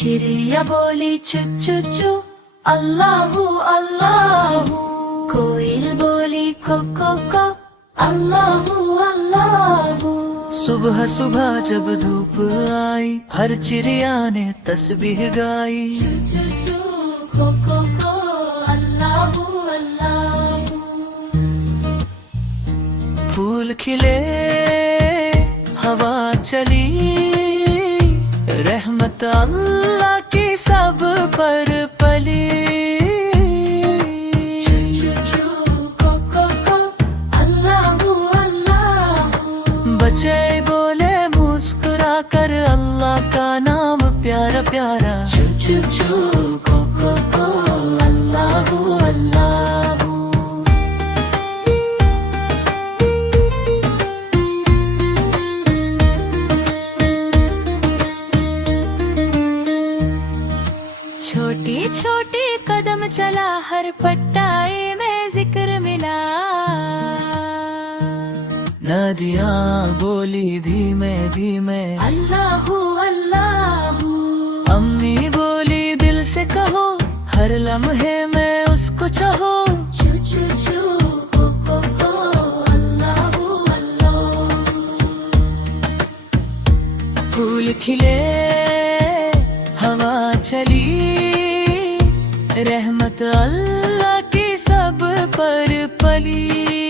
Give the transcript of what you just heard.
चिड़िया बोली चू चू चू, अल्लाहू अल्लाहू। कोयल बोली को को, अल्लाहू अल्लाहू। सुबह सुबह जब धूप आई, हर चिड़िया ने तस्बीह गाई। चू चू चू को, अल्लाहू अल्लाहू। फूल खिले, हवा चली, रहमत अल्लाह की सब पर पली। चू चू चू को, अल्लाहू अल्लाहू। बच्चे बोले मुस्कुरा कर, अल्लाह का नाम प्यारा प्यारा। चू चू चू को, अल्लाहू अल्लाहू। छोटी छोटी कदम चला, हर पट्टाई में जिक्र मिला। नदियाँ बोली धीमे धीमे, अल्लाहू अल्लाहू। अम्मी बोली दिल से कहो, हर लम्हे में उसको चाहो। चू चू चू को, अल्लाहू अल्लाहू। फूल खिले, हवा चली, रहमत अल्लाह की सब पर पली।